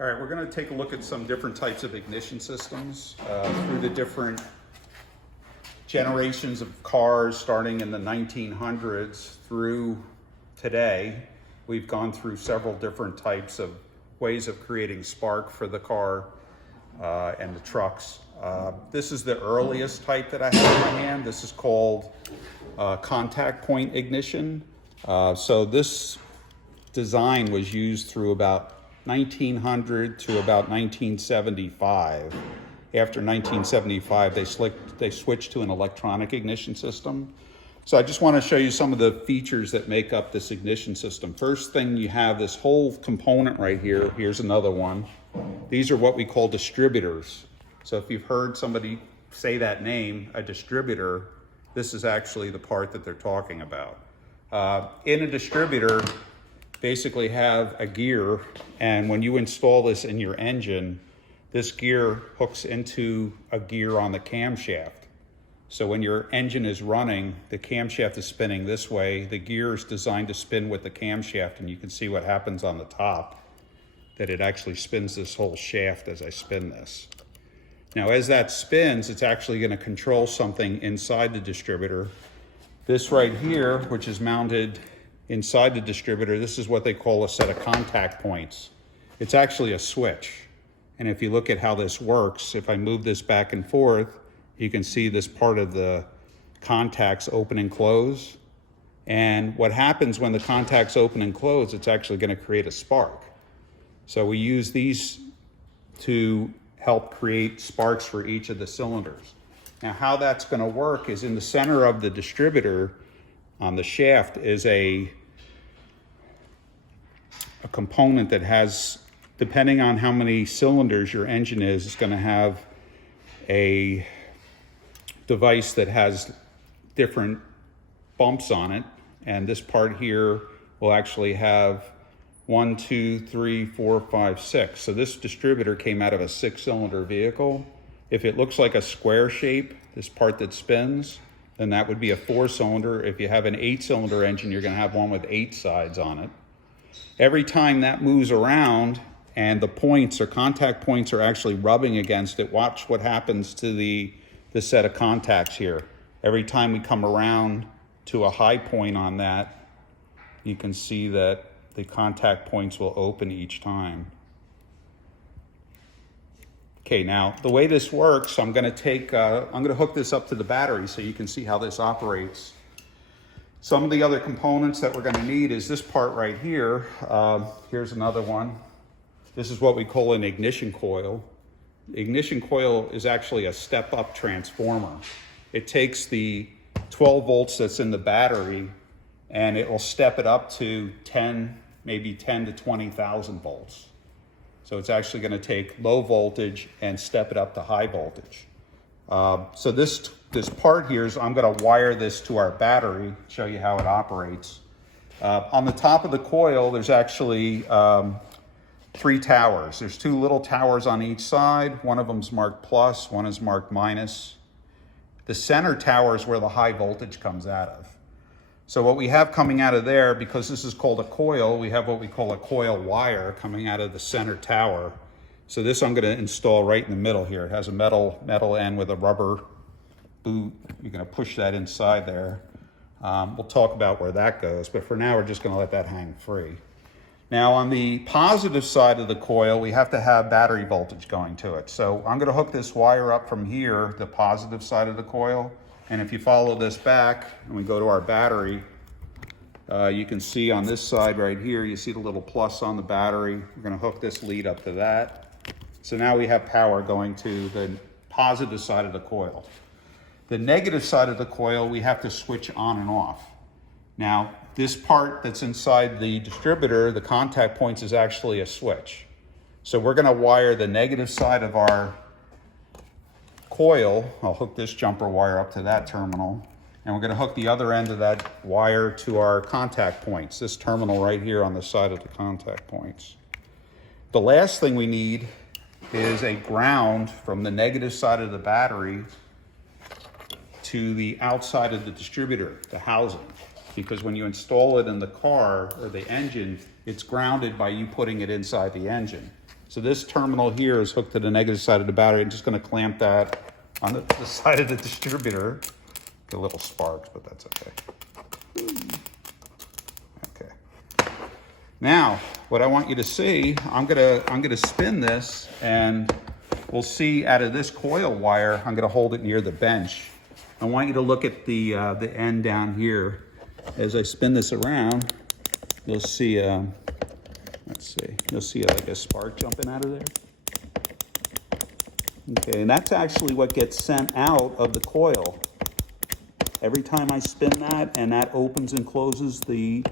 All right, we're going to take a look at some different types of ignition systems through the different generations of cars starting in the 1900s through today. We've gone through several different types of ways of creating spark for the car and the trucks. This is the earliest type that I have in my hand. This is called contact point ignition. So this design was used through about 1900 to about 1975. After 1975, they switched to an electronic ignition system. So I just want to show you some of the features that make up this ignition system. First thing, you have this whole component right here. Here's another one. These are what we call distributors. So if you've heard somebody say that name, a distributor, this is actually the part that they're talking about. In a distributor, basically have a gear, and when you install this in your engine, this gear hooks into a gear on the camshaft. So when your engine is running, the camshaft is spinning this way. The gear is designed to spin with the camshaft, and you can see what happens on the top, that it actually spins this whole shaft as I spin this. Now, as that spins, it's actually going to control something inside the distributor. This right here, which is mounted inside the distributor, this is what they call a set of contact points. It's actually a switch. And if you look at how this works, if I move this back and forth, you can see this part of the contacts open and close. And what happens when the contacts open and close, it's actually going to create a spark. So we use these to help create sparks for each of the cylinders. Now, how that's going to work is in the center of the distributor on the shaft is a component that has, depending on how many cylinders your engine is, it's going to have a device that has different bumps on it. And this part here will actually have 1, 2, 3, 4, 5, 6. So this distributor came out of a 6-cylinder vehicle. If it looks like a square shape, this part that spins, then that would be a 4-cylinder. If you have an 8-cylinder engine, you're going to have one with 8 sides on it. Every time that moves around and the points or contact points are actually rubbing against it, watch what happens to the set of contacts here. Every time we come around to a high point on that, you can see that the contact points will open each time. Okay, now the way this works, I'm going to hook this up to the battery so you can see how this operates. Some of the other components that we're going to need is this part right here. Here's another one. This is what we call an ignition coil. The ignition coil is actually a step-up transformer. It takes the 12 volts that's in the battery and it will step it up to maybe 10 to 20,000 volts. So it's actually going to take low voltage and step it up to high voltage. So this part here is, I'm going to wire this to our battery, show you how it operates. On the top of the coil, there's actually 3 towers. There's 2 little towers on each side. One of them's marked plus, one is marked minus. The center tower is where the high voltage comes out of. So what we have coming out of there, because this is called a coil, we have what we call a coil wire coming out of the center tower. So this I'm going to install right in the middle here. It has a metal end with a rubber boot. You're going to push that inside there. We'll talk about where that goes, but for now we're just going to let that hang free. Now on the positive side of the coil, we have to have battery voltage going to it. So I'm going to hook this wire up from here, the positive side of the coil. And if you follow this back and we go to our battery, you can see on this side right here, you see the little plus on the battery. We're going to hook this lead up to that. So now we have power going to the positive side of the coil. The negative side of the coil, we have to switch on and off. Now, this part that's inside the distributor, the contact points, is actually a switch. So we're going to wire the negative side of our coil. I'll hook this jumper wire up to that terminal. And we're going to hook the other end of that wire to our contact points, this terminal right here on the side of the contact points. The last thing we need is a ground from the negative side of the battery to the outside of the distributor, the housing. Because when you install it in the car or the engine, it's grounded by you putting it inside the engine. So this terminal here is hooked to the negative side of the battery. I'm just going to clamp that on the side of the distributor. Get a little sparks, but that's okay. Okay. Now, what I want you to see, I'm gonna spin this, and we'll see out of this coil wire. I'm gonna hold it near the bench. I want you to look at the end down here. As I spin this around, you'll see. Let's see. You'll see like a spark jumping out of there. Okay, and that's actually what gets sent out of the coil. Every time I spin that and that opens and closes the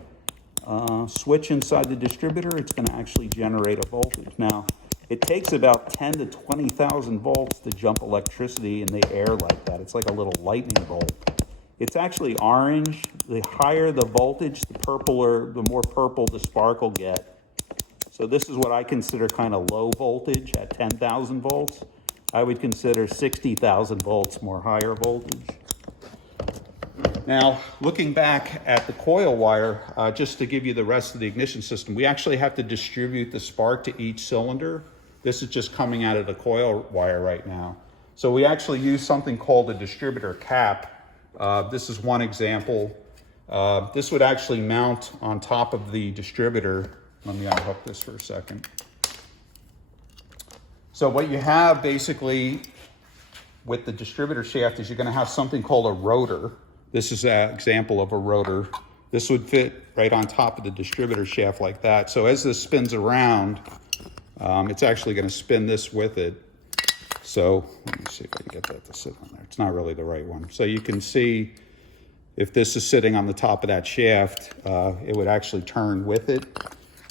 switch inside the distributor, it's going to actually generate a voltage. Now, it takes about 10 to 20,000 volts to jump electricity in the air like that. It's like a little lightning bolt. It's actually orange. The higher the voltage, the more purple the spark will get. So this is what I consider kind of low voltage at 10,000 volts. I would consider 60,000 volts more higher voltage. Now, looking back at the coil wire, just to give you the rest of the ignition system, we actually have to distribute the spark to each cylinder. This is just coming out of the coil wire right now. So we actually use something called a distributor cap. This is one example. This would actually mount on top of the distributor. Let me unhook this for a second. So what you have basically with the distributor shaft is you're going to have something called a rotor. This is an example of a rotor. This would fit right on top of the distributor shaft like that. So as this spins around, it's actually going to spin this with it. So let me see if I can get that to sit on there. It's not really the right one. So you can see if this is sitting on the top of that shaft, it would actually turn with it.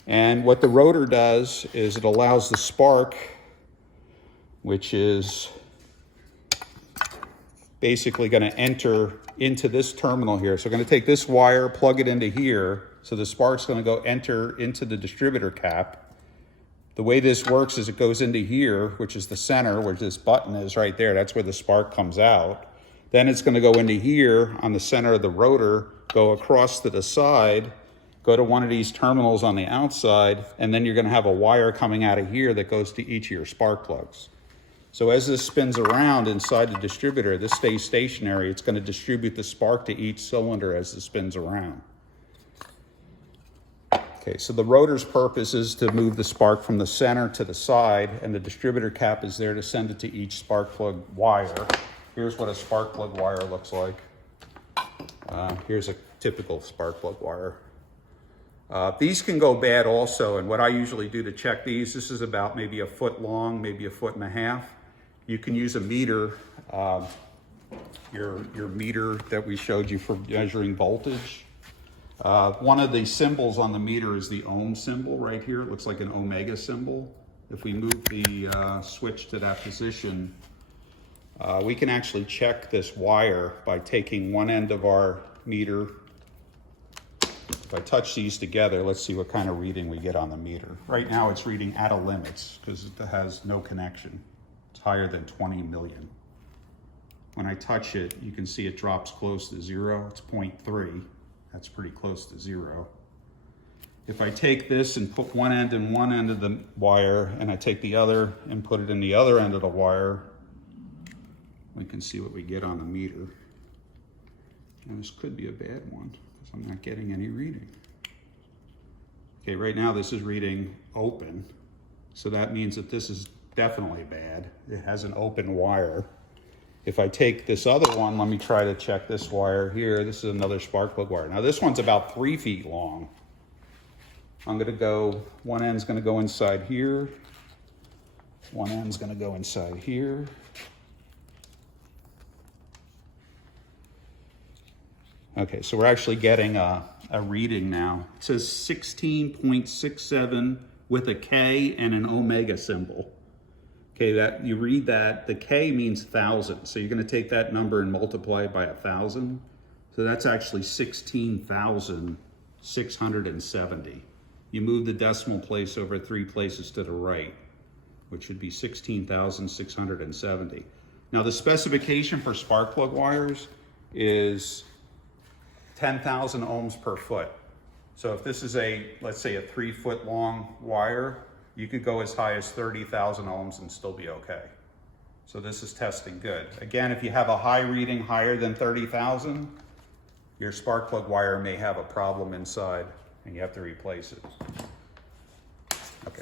And what the rotor does is it allows the spark, which is basically going to enter into this terminal here. So we're going to take this wire, plug it into here. So the spark's going to go enter into the distributor cap. The way this works is it goes into here, which is the center, where this button is right there. That's where the spark comes out. Then it's going to go into here on the center of the rotor, go across to the side, go to one of these terminals on the outside, and then you're going to have a wire coming out of here that goes to each of your spark plugs. So as this spins around inside the distributor, this stays stationary. It's going to distribute the spark to each cylinder as it spins around. Okay, so the rotor's purpose is to move the spark from the center to the side, and the distributor cap is there to send it to each spark plug wire. Here's what a spark plug wire looks like. Here's a typical spark plug wire. These can go bad also, and what I usually do to check these, this is about maybe a foot long, maybe a foot and a half. You can use a meter, your meter that we showed you for measuring voltage. One of the symbols on the meter is the ohm symbol right here. It looks like an omega symbol. If we move the switch to that position, we can actually check this wire by taking one end of our meter. If I touch these together, let's see what kind of reading we get on the meter. Right now it's reading out of limits because it has no connection. It's higher than 20 million. When I touch it, you can see it drops close to zero. It's 0.3. That's pretty close to zero. If I take this and put one end in one end of the wire, and I take the other and put it in the other end of the wire, we can see what we get on the meter. And this could be a bad one, because I'm not getting any reading. Okay, right now this is reading open, so that means that this is definitely bad. It has an open wire. If I take this other one, let me try to check this wire here. This is another spark plug wire. Now this one's about 3 feet long. I'm gonna go, one end's gonna go inside here. One end's gonna go inside here. Okay, so we're actually getting a reading now. It says 16.67 with a K and an omega symbol. Okay, that you read that, the K means 1,000. So you're gonna take that number and multiply it by 1,000. So that's actually 16,670. You move the decimal place over 3 places to the right, which would be 16,670. Now the specification for spark plug wires is 10,000 ohms per foot. So if this is let's say a 3 foot long wire, You could go as high as 30,000 ohms and still be okay. So this is testing good. Again, if you have a high reading higher than 30,000, your spark plug wire may have a problem inside and you have to replace it. Okay.